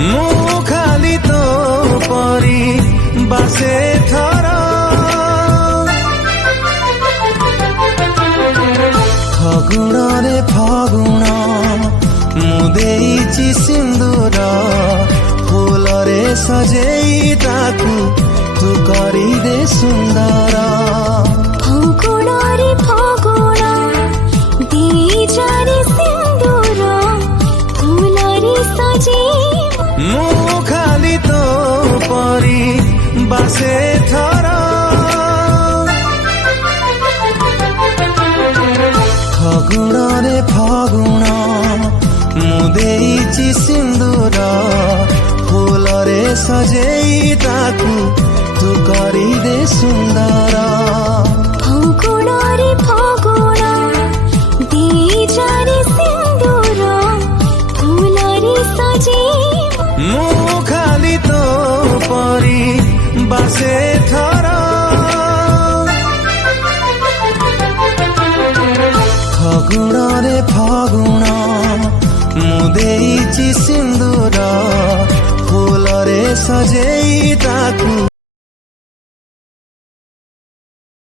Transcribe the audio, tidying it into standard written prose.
ମୁଁ ଖାଲି ତୋ ପରି ବାସେ ଥର ଫଗୁଣରେ ଫଗୁଣ ମୁଁ ଦେଇଛି ସିନ୍ଦୁର ଫୁଲରେ ସଜେଇ ତାକୁ ତୁ କରିଦେ ସୁନ୍ଦର ଫଗୁଣରେ ଫଗୁଣ ଦେଇଛରେ ସିନ୍ଦୁର ଫୁଲରେ ସଜେଇ ମୁଁ ଖାଲି ତୋ ପରି ବାସେ ଥର ଫଗୁଣରେ ଫଗୁଣ ମୁଁ ଦେଇଛି ସିନ୍ଦୁର ଫୁଲରେ ସଜେଇ ତାକୁ ତୁ କରିଦେ ସୁନ୍ଦର ଫଗୁଣରେ ଫଗୁଣ ଦେଇଛରେ ସିନ୍ଦୁର ଫୁଲରେ ସଜେଇ ମୁଁ ଖାଲି ତୋ ପରି ବାସେ ଥର ଫଗୁଣରେ ଫଗୁଣ ମୁଁ ଦେଇଛି ସିନ୍ଦୁର ଫୁଲରେ ସଜେଇ ତାକୁ